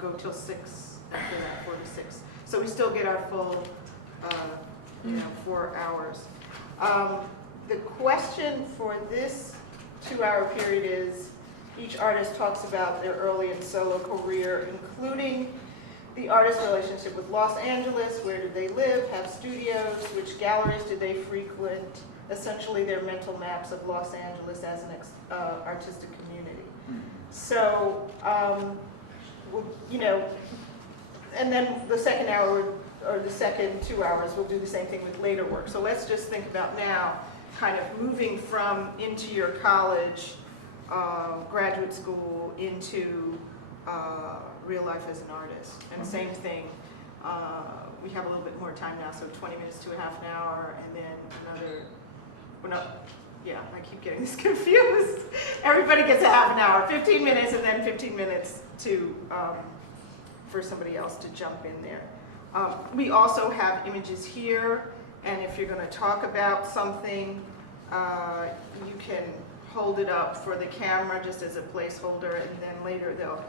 go till 6 after that, 4 to 6. So we still get our full, 4 hours. The question for this 2-hour period is, each artist talks about their early and solo career, including the artist's relationship with Los Angeles, where did they live, have studios, which galleries did they frequent, essentially their mental maps of Los Angeles as an artistic community. So, and then the second hour, or the second 2 hours, we'll do the same thing with later work. So let's just think about now, kind of moving from into your college, graduate school, into real life as an artist. And same thing, we have a little bit more time now, so 20 minutes to a half an hour, and then I keep getting this confused. Everybody gets a half an hour, 15 minutes, and then 15 minutes to for somebody else to jump in there. We also have images here, and if you're going to talk about something, you can hold it up for the camera just as a placeholder, and then later they'll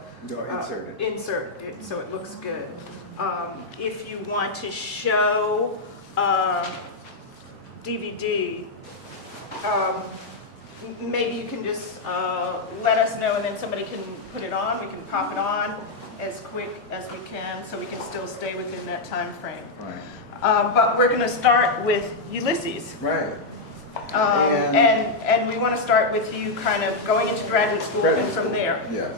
insert it so it looks good. If you want to show DVD, maybe you can just let us know, and then somebody can put it on. We can pop it on as quick as we can, so we can still stay within that time frame. Right. But we're going to start with Ulysses. Right. And we want to start with you kind of going into graduate school and from there. Yes.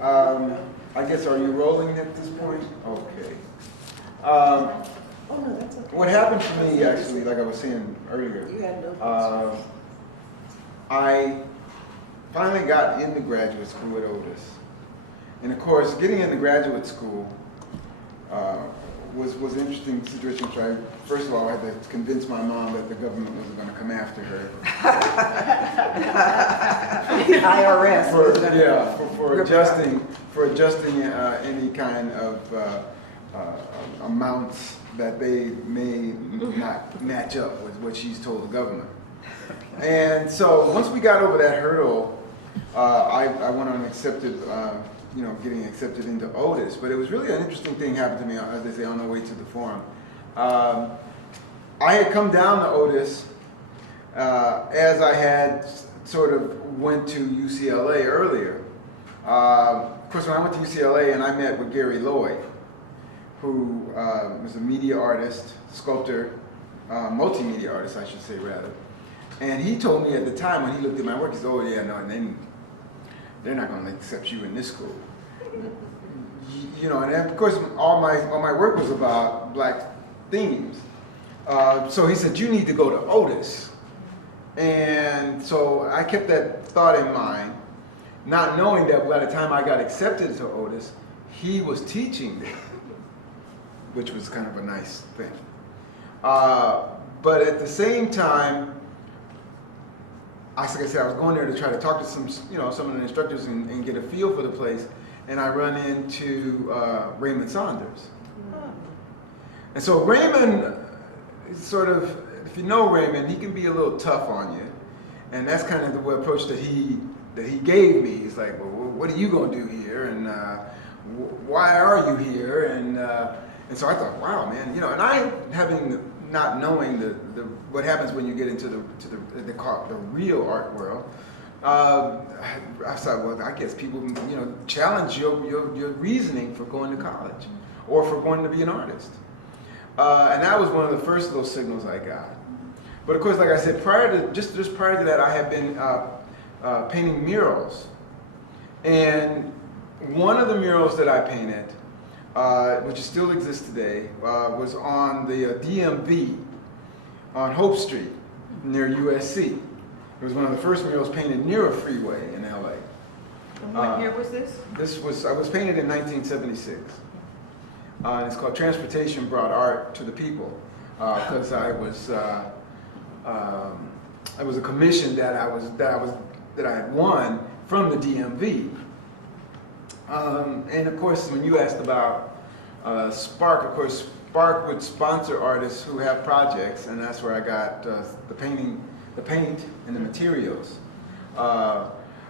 I guess, are you rolling at this point? Okay. What happened to me, actually, like I was saying earlier, I finally got into graduate school at Otis. And of course, getting into graduate school was an interesting situation. First of all, I had to convince my mom that the government wasn't going to come after her. IRS. For adjusting any kind of amounts that they may not match up with what she's told the government. And so once we got over that hurdle, I went on and accepted, getting accepted into Otis. But it was really an interesting thing happened to me, as they say, on the way to the forum. I had come down to Otis as I had sort of went to UCLA earlier. Of course, when I went to UCLA and I met with Gary Lloyd, who was a media artist, sculptor, multimedia artist, I should say, rather. And he told me at the time, when he looked at my work, he said, "Oh yeah, no, they're not going to accept you in this school." And of course, all my work was about black themes. So he said, "You need to go to Otis." And so I kept that thought in mind, not knowing that by the time I got accepted to Otis, he was teaching there, which was kind of a nice thing. But at the same time, like I said, I was going there to try to talk to some of the instructors and get a feel for the place, and I run into Raymond Saunders. And so Raymond, sort of, if you know Raymond, he can be a little tough on you, and that's kind of the approach that he gave me. He's like, "Well, what are you going to do here, and why are you here?" And so I thought, wow, man, and I not knowing what happens when you get into the real art world, I thought, well, I guess people challenge your reasoning for going to college or for wanting to be an artist, and that was one of the first little signals I got. But of course, like I said, just prior to that, I had been painting murals, and one of the murals that I painted, which still exists today, was on the DMV on Hope Street near USC. It was one of the first murals painted near a freeway in LA. And what year was this? I was painted in 1976. And it's called Transportation Brought Art to the People, because it was a commission that I had won from the DMV. And of course, when you asked about Spark, of course, Spark would sponsor artists who have projects, and that's where I got the paint and the materials.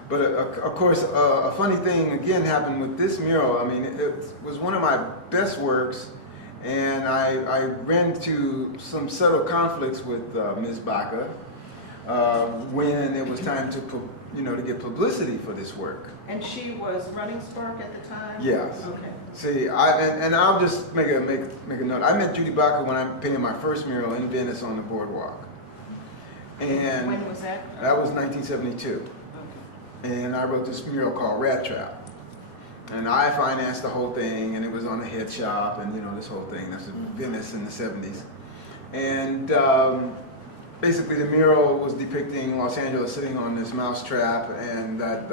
But of course, a funny thing again happened with this mural. I mean, it was one of my best works, and I ran into some subtle conflicts with Ms. Barker when it was time to to get publicity for this work. And she was running Spark at the time? Yes. Okay. See, and I'll just make a note. I met Judy Barker when I painted my first mural in Venice on the boardwalk. And when was that? That was 1972. Okay. And I wrote this mural called Rat Trap. And I financed the whole thing, and it was on the head shop, and this whole thing. That's in Venice in the 70s. And basically, the mural was depicting Los Angeles sitting on this mousetrap, and that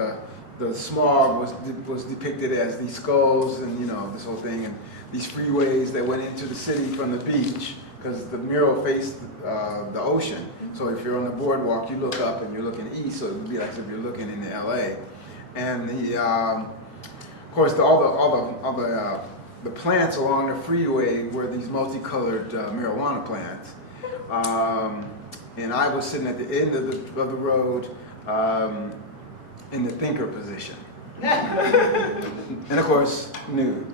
the smog was depicted as these skulls, and this whole thing, and these freeways that went into the city from the beach, because the mural faced the ocean. So if you're on the boardwalk, you look up and you're looking east, so it would be like if you're looking into LA. And of course, all the plants along the freeway were these multicolored marijuana plants. And I was sitting at the end of the road in the thinker position. And of course, nude.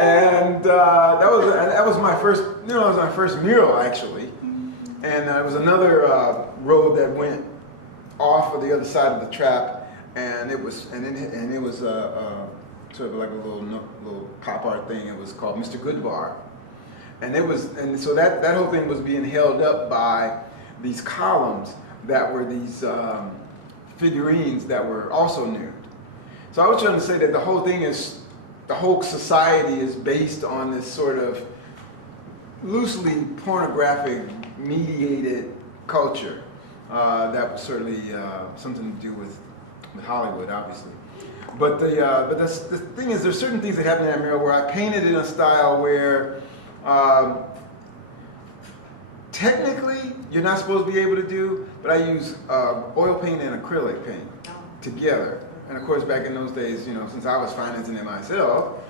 And that was my first, it was my first mural actually. And there was another road that went off of the other side of the trap, and it was sort of like a little pop art thing. It was called Mr. Goodbar, and so that whole thing was being held up by these columns that were these figurines that were also nude. So I was trying to say that the whole society is based on this sort of loosely pornographic mediated culture that was certainly something to do with Hollywood, obviously. But the thing is, there's certain things that happen in that mural where I painted in a style where technically you're not supposed to be able to do, but I use oil paint and acrylic paint together. And of course, back in those days, since I was financing it myself,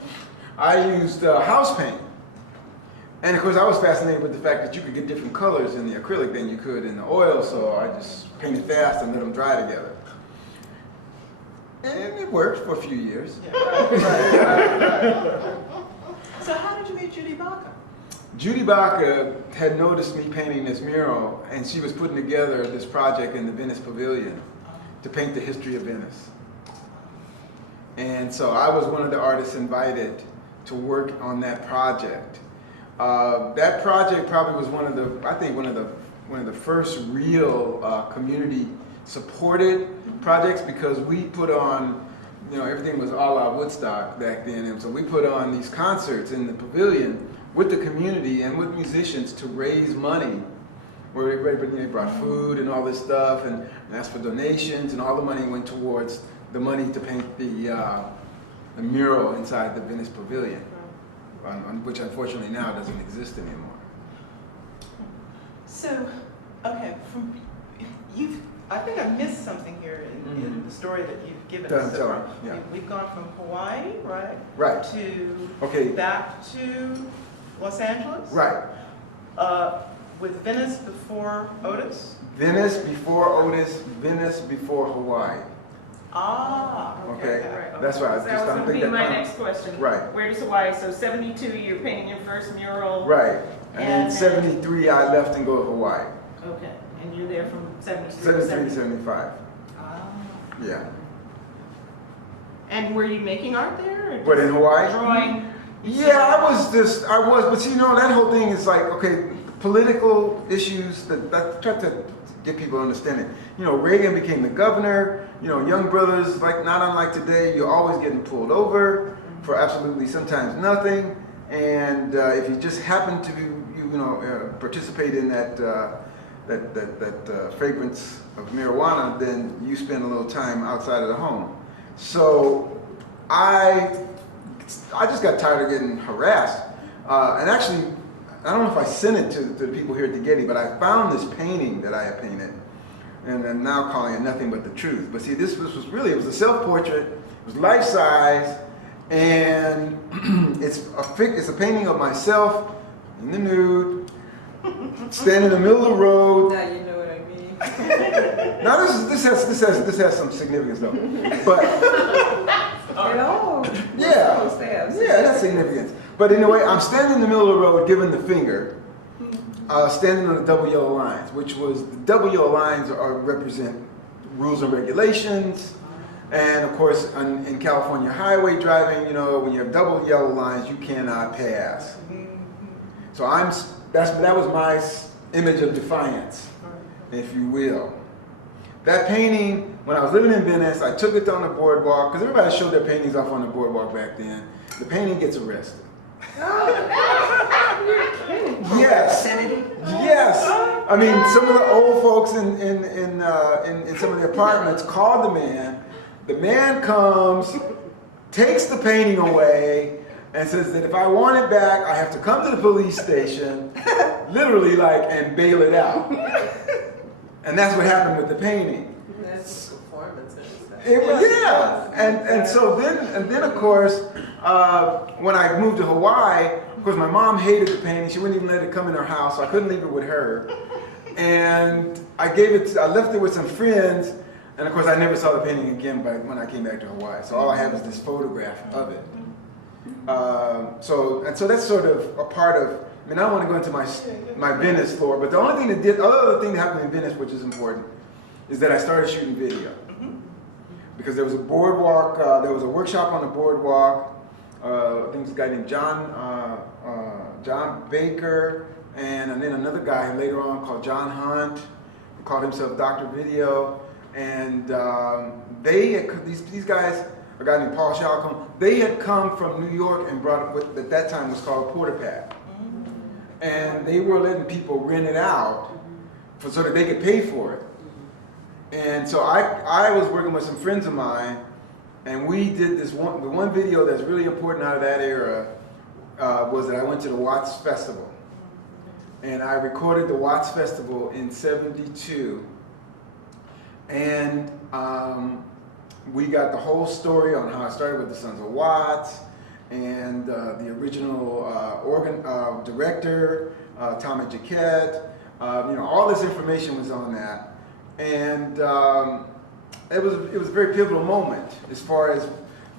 I used house paint. And of course, I was fascinated with the fact that you could get different colors in the acrylic than you could in the oil, so I just painted fast and let them dry together. And it worked for a few years. Yeah. So how did you meet Judy Barker? Judy Barker had noticed me painting this mural, and she was putting together this project in the Venice Pavilion to paint the history of Venice. And so I was one of the artists invited to work on that project. That project probably was one of the first real community-supported projects, because we put on, everything was a la Woodstock back then, and so we put on these concerts in the pavilion with the community and with musicians to raise money, where everybody brought food and all this stuff, and asked for donations, and all the money went towards the money to paint the mural inside the Venice Pavilion. Which unfortunately now doesn't exist anymore. So, okay, I think I missed something here in the story that you've given us. So we've gone from Hawaii, right? Right. To back to Los Angeles. Right. With Venice before Otis. Venice before Otis. Venice before Hawaii. Ah. Okay. Right. That's right. That was going to be my next question. Right. Where does Hawaii? So 72, you're painting your first mural. Right. And then 73, I left and go to Hawaii. Okay. And you're there from 73 to 75. Ah. Yeah. And were you making art there? Or But in Hawaii? Drawing? Yeah, I was, but that whole thing is like, okay, political issues that I tried to get people to understand it. Reagan became the governor, young brothers, like not unlike today, you're always getting pulled over for absolutely sometimes nothing. And if you just happen to, participate in that fragrance of marijuana, then you spend a little time outside of the home. So I just got tired of getting harassed. And actually, I don't know if I sent it to the people here at the Getty, but I found this painting that I had painted, and I'm now calling it Nothing But the Truth. But see, this was really, it was a self-portrait, it was life-size, and it's a painting of myself in the nude, stand in the middle of the road. Now you know what I mean. Now this has some significance though. But yeah, that's significance. But anyway, I'm standing in the middle of the road giving the finger, standing on the double yellow lines, which was the double yellow lines represent rules and regulations. And of course, in California highway driving, you know, when you have double yellow lines, you cannot pass. So that was my image of defiance, if you will. That painting, when I was living in Venice, I took it on the boardwalk, because everybody showed their paintings off on the boardwalk back then. The painting gets arrested. Yes. Yes. I mean, some of the old folks in some of the apartments called the man. The man comes, takes the painting away, and says that if I want it back, I have to come to the police station, literally and bail it out. And that's what happened with the painting. That's performance. Yeah. And so then of course, when I moved to Hawaii, of course my mom hated the painting. She wouldn't even let it come in her house, so I couldn't leave it with her. And I left it with some friends, and of course I never saw the painting again when I came back to Hawaii. So all I have is this photograph of it. So that's sort of a part of, I mean, I don't want to go into my Venice lore, but the only thing other thing that happened in Venice, which is important, is that I started shooting video. Because there was a boardwalk, there was a workshop on the boardwalk. I think it was a guy named John Baker, and then another guy later on called John Hunt, who called himself Dr. Video. And these guys, a guy named Paul Shalcombe, they had come from New York and brought what at that time was called a porta pad. And they were letting people rent it out so that they could pay for it. And so I was working with some friends of mine, and we did the one video that's really important out of that era was that I went to the Watts Festival. And I recorded the Watts Festival in '72. And we got the whole story on how I started with the Sons of Watts, and the original director, Tommy Jaquette. All this information was on that. And it was a very pivotal moment as far as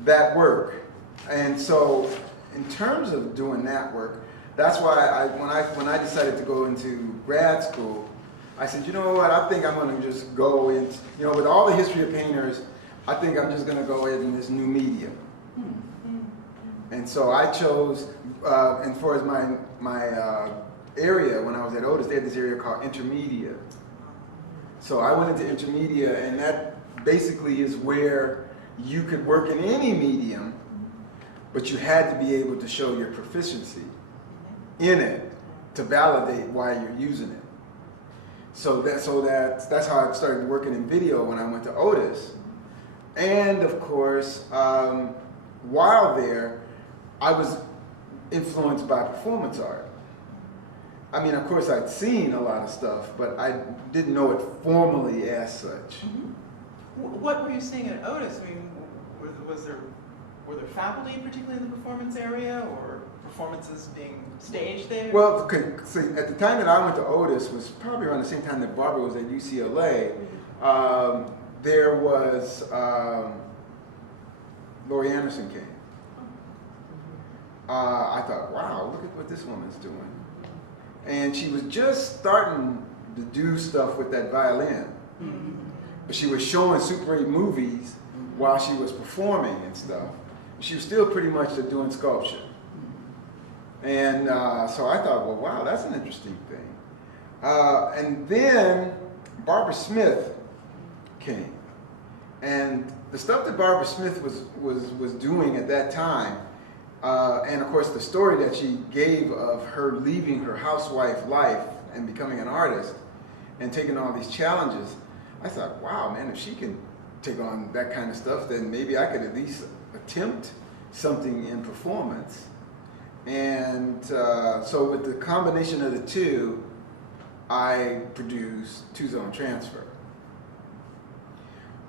that work. And so in terms of doing that work, that's why when I decided to go into grad school, I said, you know what, I think I'm going to just go in, with all the history of painters, I think I'm just going to go in this new medium. And so I chose, and for as my area, when I was at Otis, they had this area called Intermedia. So I went into Intermedia, and that basically is where you could work in any medium, but you had to be able to show your proficiency in it to validate why you're using it. So that's how I started working in video when I went to Otis. And of course, while there, I was influenced by performance art. I mean, of course, I'd seen a lot of stuff, but I didn't know it formally as such. What were you seeing at Otis? I mean, were there faculty, particularly in the performance area, or performances being staged there? Well, see, at the time that I went to Otis was probably around the same time that Barbara was at UCLA. There was Laurie Anderson came. I thought, wow, look at what this woman's doing. And she was just starting to do stuff with that violin. But she was showing Super 8 movies while she was performing and stuff. She was still pretty much doing sculpture. And so I thought, well, wow, that's an interesting thing. And then Barbara Smith came. And the stuff that Barbara Smith was doing at that time, and of course the story that she gave of her leaving her housewife life and becoming an artist and taking all these challenges, I thought, wow, man, if she can take on that kind of stuff, then maybe I could at least attempt something in performance. And so with the combination of the two, I produced Two-Zone Transfer.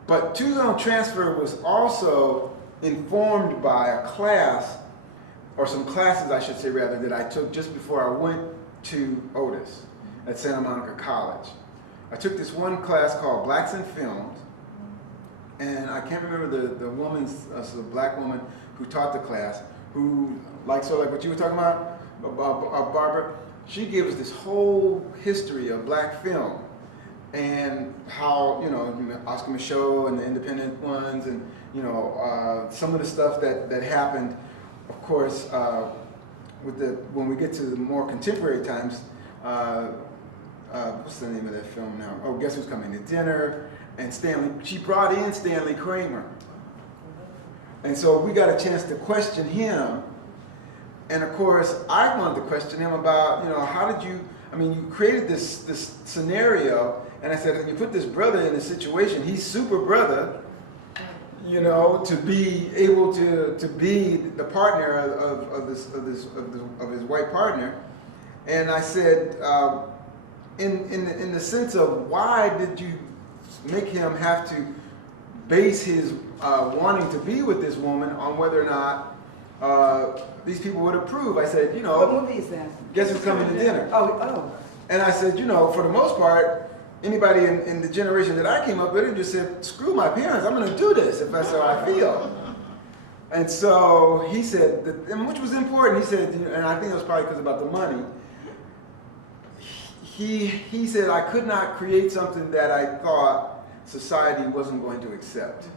But Two-Zone Transfer was also informed by a class, or some classes I should say rather, that I took just before I went to Otis. at Santa Monica College. I took this one class called Blacks in Films, and I can't remember the woman's, the black woman who taught the class, who, like what you were talking about Barbara, she gave us this whole history of black film and how, you know, Oscar Michaud and the independent ones, and, you know, some of the stuff that happened, of course, when we get to the more contemporary times, what's the name of that film now? Oh, Guess Who's Coming to Dinner? And she brought in Stanley Kramer. And so we got a chance to question him. And of course, I wanted to question him about, you know, how did you, I mean, you created this scenario, and I said, you put this brother in a situation, he's super brother, you know, to be able to be the partner of his white partner. And I said, in the sense of why did you make him have to base his wanting to be with this woman on whether or not these people would approve? I said, you know, What movie is that? Guess Who's Coming to Dinner? Oh. And I said, you know, for the most part, anybody in the generation that I came up with just said, screw my parents, I'm going to do this if that's how I feel. And so he said, and which was important, he said, and I think it was probably because about the money, he said, I could not create something that I thought society wasn't going to accept.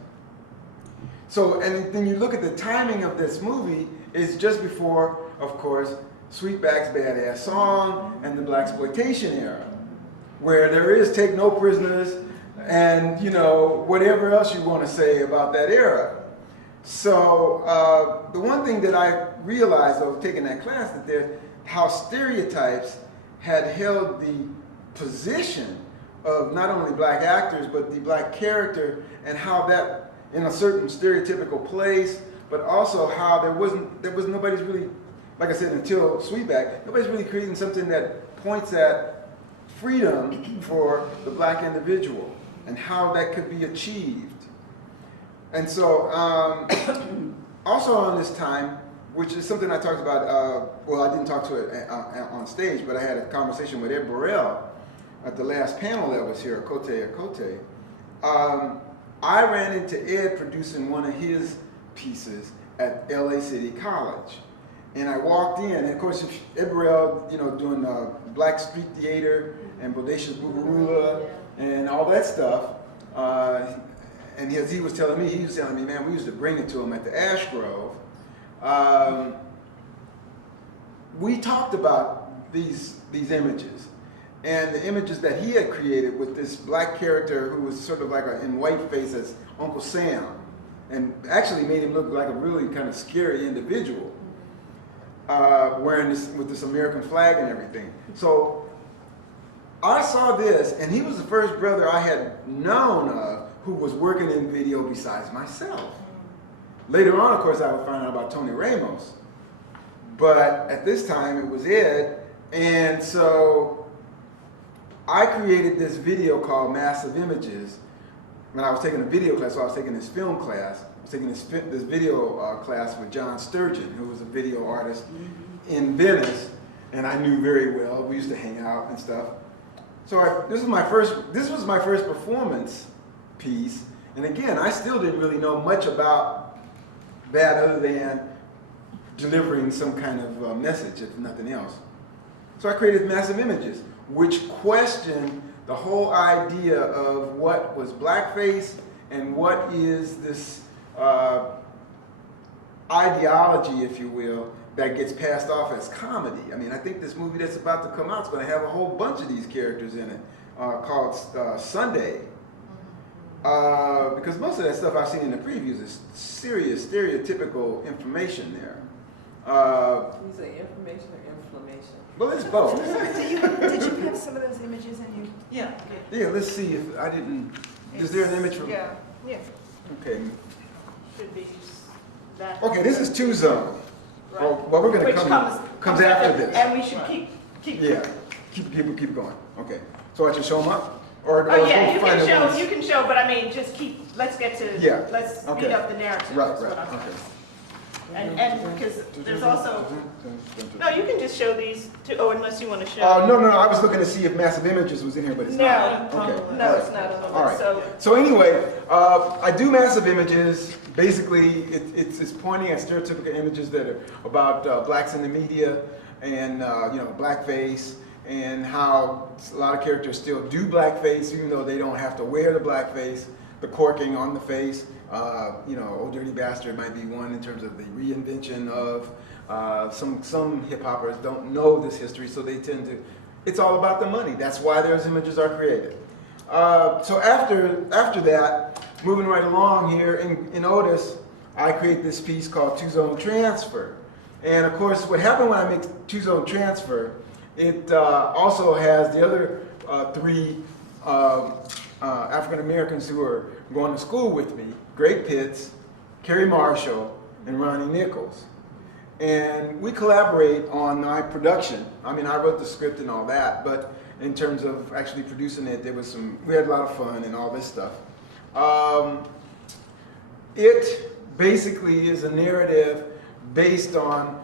So, and then you look at the timing of this movie, it's just before, of course, Sweetback's Badass Song and the Blaxploitation era, where there is Take No Prisoners and, you know, whatever else you want to say about that era. So the one thing that I realized of taking that class, that how stereotypes had held the position of not only black actors, but the black character, and how that in a certain stereotypical place, but also how nobody's really, like I said, until Sweetback, nobody's really creating something that points at freedom for the black individual and how that could be achieved. And so, also on this time, which is something I talked about, well, I didn't talk to it on stage, but I had a conversation with Ed Burrell at the last panel that was here, Cote à Cote. I ran into Ed producing one of his pieces at LA City College. And I walked in, and of course, Ed Burrell, you know, doing Black Street Theater and Bodacious Boogaloo and all that stuff. And as he was telling me, man, we used to bring it to him at the Ash Grove. We talked about these images, and the images that he had created with this black character who was sort of like in whiteface as Uncle Sam, and actually made him look like a really kind of scary individual, wearing this with this American flag and everything. So I saw this, and he was the first brother I had known of who was working in video besides myself. Later on, of course, I would find out about Tony Ramos. But at this time, it was Ed. And so I created this video called Massive Images. When I was taking a video class, so I was taking this film class. I was taking this video class with John Sturgeon, who was a video artist in Venice. And I knew very well. We used to hang out and stuff. So this was my first performance piece. And again, I still didn't really know much about that other than delivering some kind of message, if nothing else. So I created Massive Images, which questioned the whole idea of what was blackface and what is this ideology, if you will, that gets passed off as comedy. I mean, I think this movie that's about to come out is going to have a whole bunch of these characters in it, called Sunday. Because most of that stuff I've seen in the previews is serious, stereotypical information there. You say information or inflammation? Well, it's both. Did you have some of those images in you? Yeah. Yeah, let's see if I didn't. Is there an image from? Yeah. Okay. Should be that. Okay, this is 2 Zone. Right. Well, we're going to Which comes after this. And we should keep. Yeah. Keep going. Okay. So I should show them up, or Oh yeah, we'll find the ones? you can show, but I mean, just let's get to, Yeah. let's Okay. speed up the narrative. Right. is what I'm Okay. saying. And because there's also, no, you can just show these too, oh, unless you want to show. No, I was looking to see if Massive Images was in here, but it's not. No, Okay. no, it's not on the All list, right. so. So anyway, I do Massive Images. Basically, it's pointing at stereotypical images that are about blacks in the media and blackface, and how a lot of characters still do blackface even though they don't have to wear the blackface, the corking on the face. Old Dirty Bastard might be one in terms of the reinvention of some hip hoppers don't know this history, so they tend to. It's all about the money. That's why those images are created. So after that, moving right along here in Otis, I create this piece called Two-Zone Transfer. And of course, what happened when I make Two-Zone Transfer, it also has the other three African Americans who are going to school with me: Greg Pitts, Kerry Marshall, and Ronnie Nichols. And we collaborate on my production. I mean, I wrote the script and all that, but in terms of actually producing it, we had a lot of fun and all this stuff. It basically is a narrative based on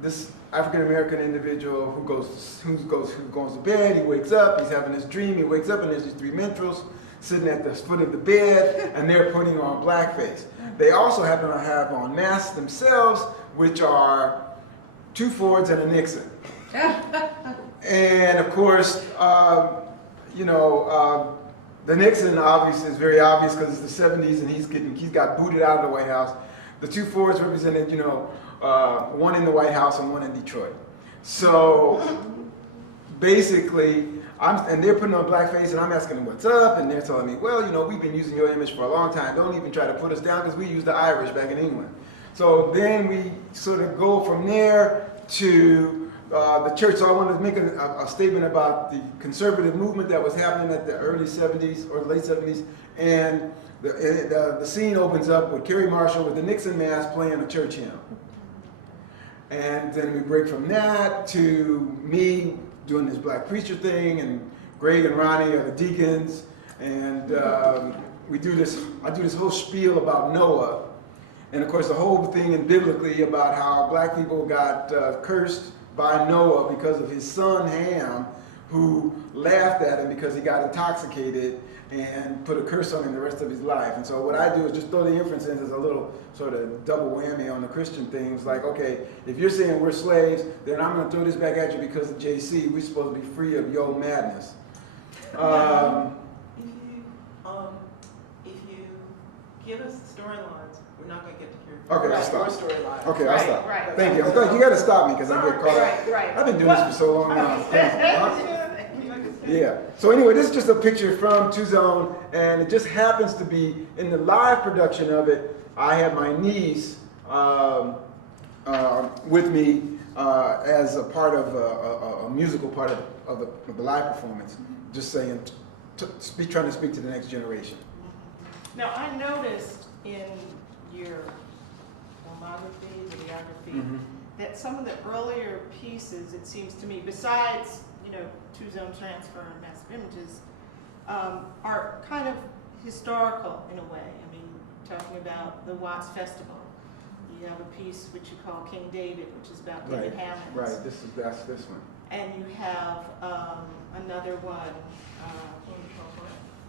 this African American individual who goes to bed. He wakes up, he's having this dream. He wakes up and there's these three minstrels sitting at the foot of the bed, and they're putting on blackface. They also happen to have on masks themselves, which are two Fords and a Nixon. And of course, the Nixon obviously is very obvious because it's the 70s and he's got booted out of the White House. The two Fords represented, one in the White House and one in Detroit. So basically, and they're putting on blackface, and I'm asking them what's up, and they're telling me, well, we've been using your image for a long time. Don't even try to put us down because we used the Irish back in England. So then we sort of go from there to the church. So I wanted to make a statement about the conservative movement that was happening at the early 70s or late 70s, and the scene opens up with Kerry Marshall with the Nixon mask playing a church hymn. And then we break from that to me doing this black preacher thing, and Greg and Ronnie are the deacons, and I do this whole spiel about Noah, and of course the whole thing in biblically about how black people got cursed by Noah because of his son Ham, who laughed at him because he got intoxicated and put a curse on him the rest of his life. And so what I do is just throw the inference in as a little sort of double whammy on the Christian things. Like, okay, if you're saying we're slaves, then I'm going to throw this back at you because of JC. We're supposed to be free of your madness. If you give us the storylines, we're not going to get to hear Okay, I'll your stop. storyline. Okay, I'll stop. Right. Thank you. You got to stop me because I get caught up. Right. I've been doing this for so long now. Yeah. So anyway, this is just a picture from Two-Zone, and it just happens to be in the live production of it. I have my niece with me as a part of a musical part of the live performance. Just saying, trying to speak to the next generation. Now, I noticed in your filmography, videography, that some of the earlier pieces, it seems to me, besides Two-Zone Transfer and Massive Images, are kind of historical in a way. I mean, talking about the Watts Festival, you have a piece which you call King David, which is about David Hammond. Right. That's this one. And you have another one,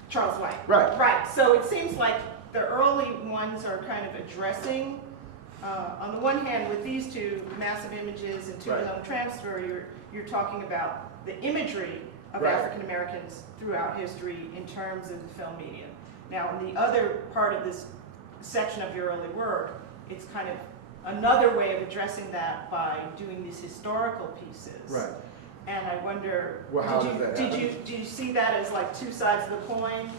Charles White. Right. So it seems like the early ones are kind of addressing, on the one hand, with these two, Massive Images and Two-Zone Transfer, you're talking about the imagery of African Americans throughout history in terms of the film media. Now, in the other part of this section of your early work, it's kind of another way of addressing that by doing these historical pieces. Right. And I wonder, Well, how does that happen? did you see that as like two sides of the coin?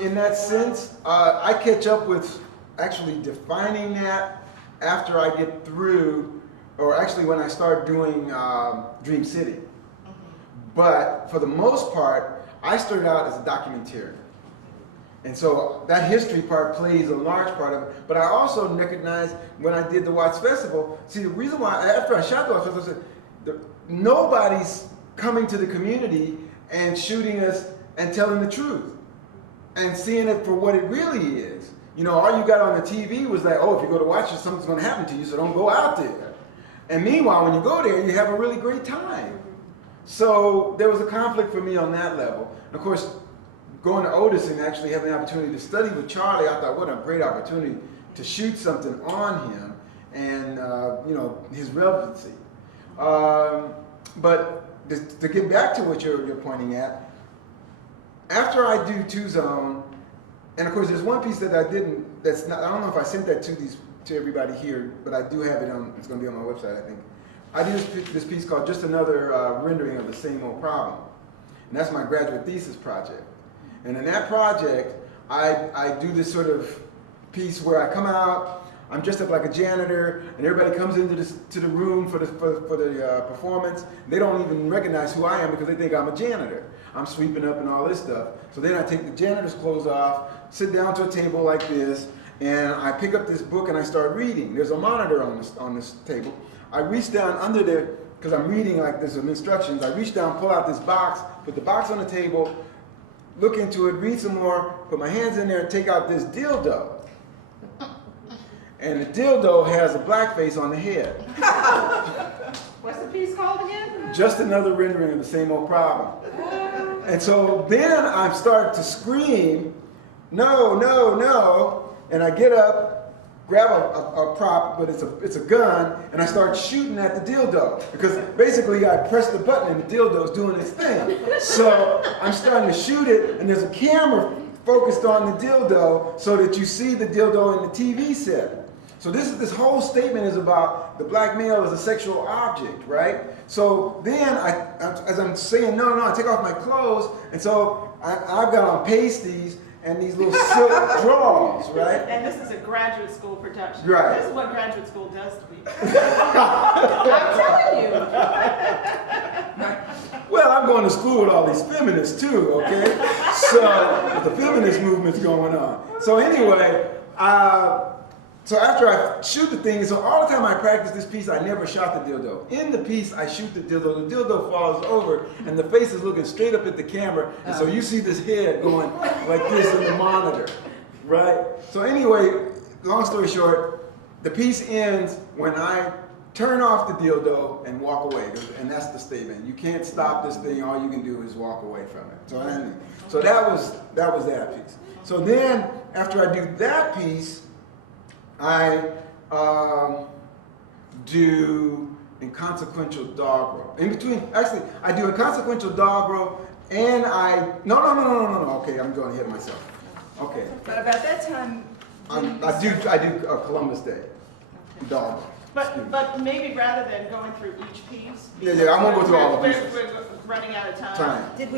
In that sense, I catch up with actually defining that after I get through, or actually when I start doing Dream City. But for the most part, I started out as a documentarian. And so that history part plays a large part of it. But I also recognized when I did the Watts Festival, see, the reason why, after I shot the Watts Festival, I said, nobody's coming to the community and shooting us and telling the truth and seeing it for what it really is. You know, all you got on the TV was like, oh, if you go to watch it, something's going to happen to you, so don't go out there. And meanwhile, when you go there, you have a really great time. So there was a conflict for me on that level. And of course, going to Otis and actually having the opportunity to study with Charlie, I thought, what a great opportunity to shoot something on him and, you know, his relevancy. But to get back to what you're pointing at, after I do Two Zone, and of course there's one piece that I didn't, that's not, I don't know if I sent that to everybody here, but I do have it on, it's going to be on my website, I think. I did this piece called Just Another Rendering of the Same Old Problem. And that's my graduate thesis project. And in that project, I do this sort of piece where I come out, I'm dressed up like a janitor, and everybody comes into the room for the performance. They don't even recognize who I am because they think I'm a janitor. I'm sweeping up and all this stuff. So then I take the janitor's clothes off, sit down to a table like this, and I pick up this book and I start reading. There's a monitor on this table. I reach down under there, because I'm reading like there's some instructions. I reach down, pull out this box, put the box on the table, look into it, read some more, put my hands in there and take out this dildo. And the dildo has a blackface on the head. What's the piece called again? Just another rendering of the same old problem. And so then I start to scream, no, no, no. And I get up, grab a prop, but it's a gun, and I start shooting at the dildo. Because basically I press the button and the dildo's doing its thing. So I'm starting to shoot it, and there's a camera focused on the dildo so that you see the dildo in the TV set. So this whole statement is about the black male as a sexual object, right? So then, as I'm saying, no, I take off my clothes, and so I've got on pasties and these little silk drawers, right? And this is a graduate school production. Right. This is what graduate school does to people. I'm telling you. Well, I'm going to school with all these feminists too, okay? So the feminist movement's going on. So anyway, so after I shoot the thing, so all the time I practice this piece, I never shot the dildo. In the piece, I shoot the dildo falls over, and the face is looking straight up at the camera, and so you see this head going like this in the monitor, right? So anyway, long story short, the piece ends when I turn off the dildo and walk away, and that's the statement. You can't stop this thing, all you can do is walk away from it. So that was that piece. So then, after I do that piece, I do Inconsequential Doggerel. In between, actually, I do Inconsequential Doggerel, and no. Okay, I'm going ahead of myself. Okay. But about that time, I do Columbus Day Doggerel. But maybe rather than going through each piece. Yeah, I won't go through all the pieces. We're running out of time. didn't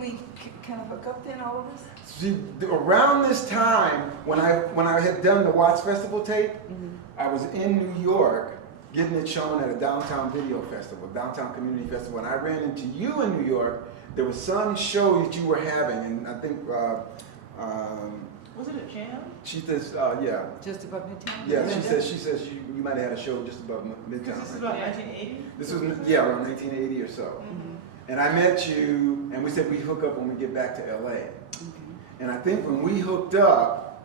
we kind of hook up then, all of us? See, around this time, when I had done the Watts Festival tape, I was in New York getting it shown at a downtown video festival, downtown community festival, and I ran into you in New York. There was some show that you were having, and I think Was it a jam? she says, yeah. Just above Midtown? Yeah, she says you might have had a show just above Midtown. This is about 1980? This was, yeah, around 1980 or so. And I met you, and we said we'd hook up when we get back to LA. Okay. And I think when we hooked up,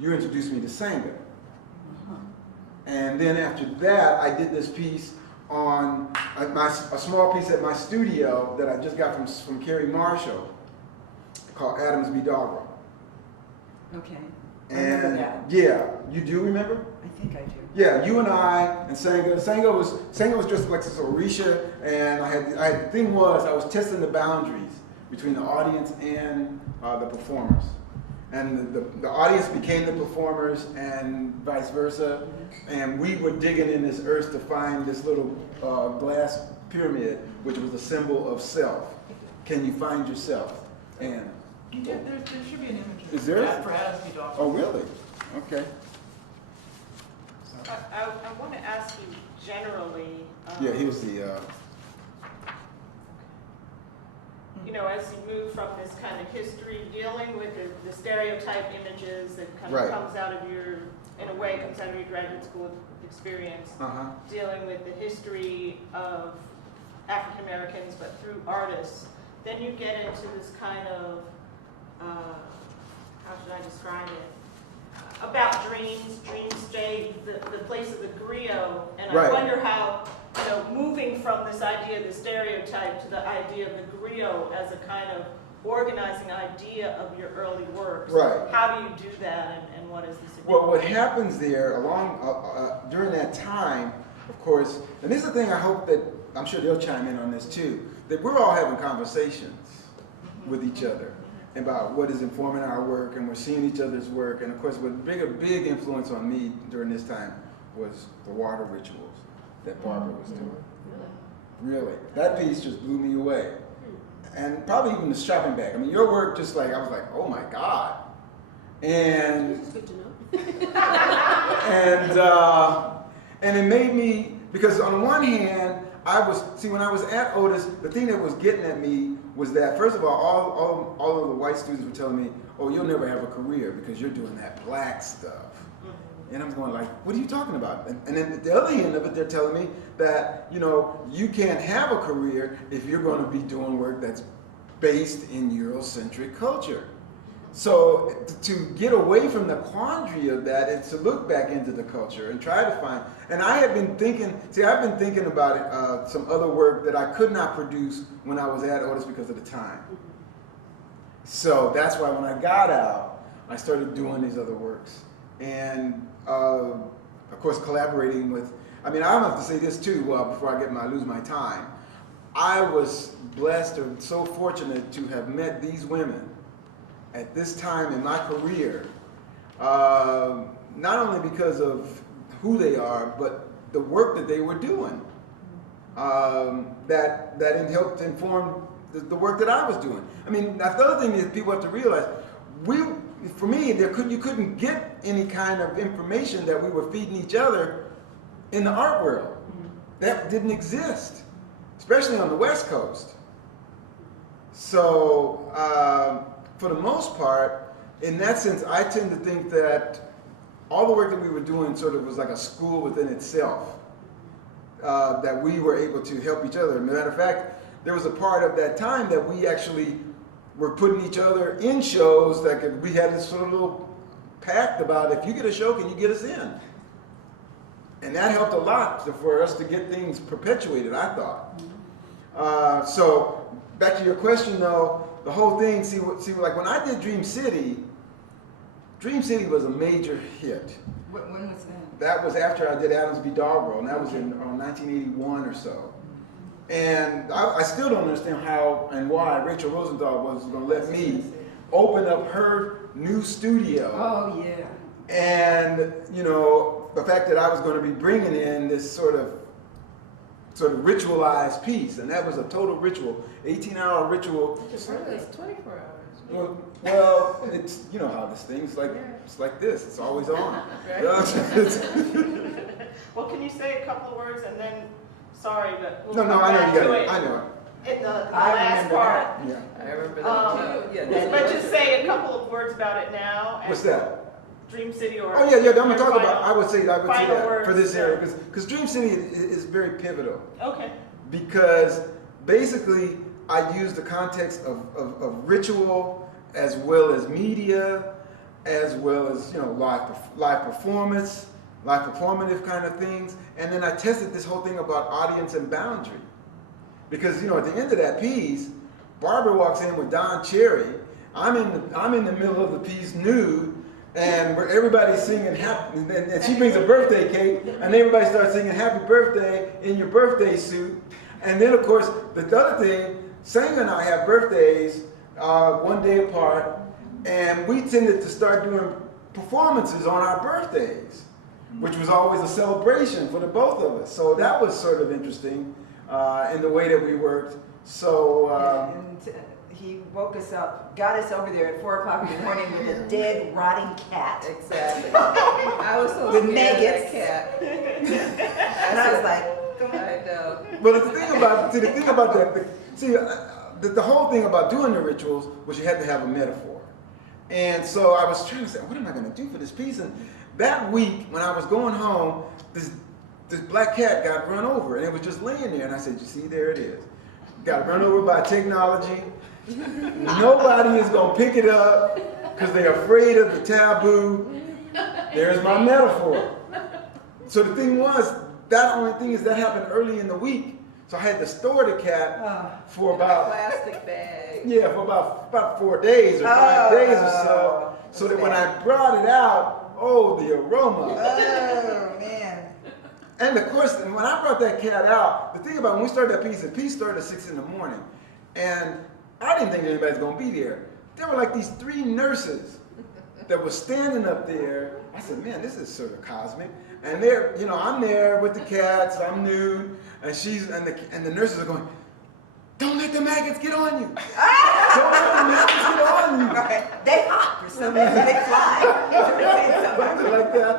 you introduced me to Senga. And then after that, I did this piece on a small piece at my studio that I just got from Carrie Marshall called Adams v. Doggerel. Okay. I And remember that. yeah, you do remember? I think I do. Yeah, you and I and Senga. Senga was dressed like this Orisha, and the thing was I was testing the boundaries between the audience and the performers. And the audience became the performers and vice versa. And we were digging in this earth to find this little glass pyramid, which was a symbol of self. Can you find yourself? And Yeah, there should be an image. Is there? For Adams v. Doggerel. oh, really? Okay. I want to ask you generally. Yeah, here's the. You know, as you move from this kind of history, dealing with the stereotype images that kind of Right. comes out of your, in a way, comes out of your graduate school experience, dealing with the history of African Americans, but through artists, then you get into this kind of, how should I describe it? about dreams stay the place of the griot, and Right. I wonder how, moving from this idea, the stereotype, to the idea of the griot as a kind of organizing idea of your early works. Right. How do you do that, and what is the significance? Well, what happens there during that time, of course, and this is the thing I hope that, I'm sure they'll chime in on this too, that we're all having conversations with each other about what is informing our work, and we're seeing each other's work. And of course, a big influence on me during this time was the water rituals that Barbara was doing. Really. That piece just blew me away. And probably even the shopping bag. I mean, your work just like, I was like, oh my God. And That's good to know. and it made me, because on one hand, when I was at Otis, the thing that was getting at me was that, first of all of the white students were telling me, oh, you'll never have a career because you're doing that black stuff. And I'm going like, what are you talking about? And then at the other end of it, they're telling me that, you can't have a career if you're going to be doing work that's based in Eurocentric culture. So to get away from the quandary of that and to look back into the culture and try to find, and I've been thinking about it, some other work that I could not produce when I was at Otis because of the time. So that's why when I got out, I started doing these other works. And of course collaborating with, I have to say this too, before I lose my time. I was blessed or so fortunate to have met these women at this time in my career, not only because of who they are, but the work that they were doing, that helped inform the work that I was doing. That's the other thing that people have to realize. For me, you couldn't get any kind of information that we were feeding each other in the art world. That didn't exist, especially on the West Coast. So, for the most part, in that sense, I tend to think that all the work that we were doing sort of was like a school within itself, that we were able to help each other. As a matter of fact, there was a part of that time that we actually were putting each other in shows that we had this sort of little pact about, if you get a show, can you get us in? And that helped a lot for us to get things perpetuated, I thought. So back to your question though, the whole thing, see, like when I did Dream City was a major hit. When was that? That was after I did Adams v. Darwell, and that was in 1981 or so. And I still don't understand how and why Rachel Rosenthal was going to let me open up her new studio. Oh, yeah. And, the fact that I was going to be bringing in this sort of ritualized piece, and that was a total ritual, 18-hour ritual. It's 24 hours. Well, it's, how this thing's like, it's like this, it's always on. Well, can you say a couple of words, and then, sorry, but we'll No, come I know back you to got it it. I know. in the I last remember part. Yeah. I remember that too. Yeah, But just say a couple of words about it now. and What's that? Dream City or... Oh yeah, I'm gonna talk final- about. I would say final that for this words, area because Dream City is very pivotal. Okay. Because basically I use the context of ritual as well as media, as well as live performance, live performative kind of things, and then I tested this whole thing about audience and boundary. Because at the end of that piece, Barbara walks in with Don Cherry. I'm in the middle of the piece nude, and where everybody's singing happy, and she brings a birthday cake, and everybody starts singing happy birthday in your birthday suit. And then of course the other thing, Senga and I have birthdays 1 day apart, and we tended to start doing performances on our birthdays, which was always a celebration for the both of us. So that was sort of interesting in the way that we worked. So And he woke us up, got us over there at 4 o'clock in the morning with a dead, rotting cat. exactly. I was so With scared of maggots. that cat. And I was like, I know. But the thing about the whole thing about doing the rituals was you had to have a metaphor. And so I was trying to say, what am I going to do for this piece? And that week when I was going home, this black cat got run over, and it was just laying there. And I said, you see, there it is. Got run over by technology. Nobody is going to pick it up because they're afraid of the taboo. There's my metaphor. So the thing was, that only thing is that happened early in the week. So I had to store the cat for about Plastic bag. for about 4 days or 5 days or so. So that when I brought it out, oh, the aroma. Oh, man. And of course, when I brought that cat out, the thing about when we started that piece, the piece started at 6 in the morning. And I didn't think anybody's gonna be there. There were like these 3 nurses that were standing up there. I said, man, this is sort of cosmic. And they're, you know, I'm there with the cats, I'm nude, and the nurses are going, don't let the maggots get on you. Don't let the maggots get on you. Right. They hot for some reason. They fly. Something like that.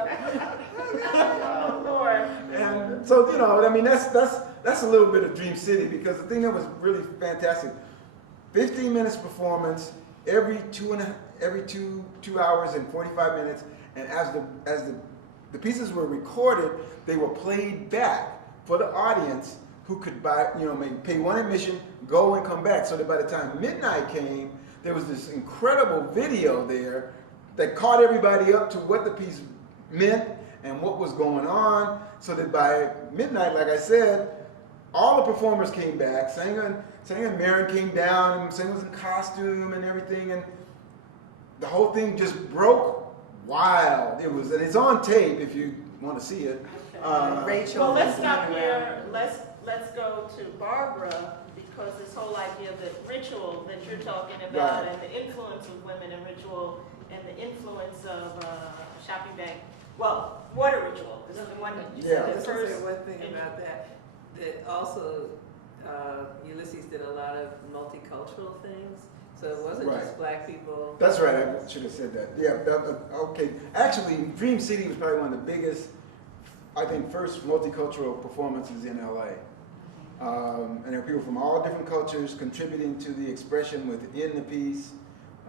Oh, Lord. And so, you know, I mean, that's a little bit of Dream City, because the thing that was really fantastic, 15 minutes performance every 2 hours and 45 minutes, and as the pieces were recorded, they were played back for the audience, who could buy, you know, maybe pay 1 admission, go and come back, so that by the time midnight came, there was this incredible video there that caught everybody up to what the piece meant and what was going on, so that by midnight, like I said, all the performers came back. Senga and Maren came down, and Senga was in costume and everything, and the whole thing just broke wild. It was, and it's on tape if you want to see it. Rachel. Well, let's stop here. Let's go to Barbara, because this whole idea that ritual that you're talking about, Right. and the influence of women in ritual, and the influence of shopping bag. Well, water ritual. This is the one that you Yeah. said at Let's first. say one thing about that. That also, Ulysses did a lot of multicultural things. So it wasn't Right. just black people. That's right, I should have said that. Yeah, okay. Actually, Dream City was probably one of the biggest, I think, first multicultural performances in LA. And there were people from all different cultures contributing to the expression within the piece.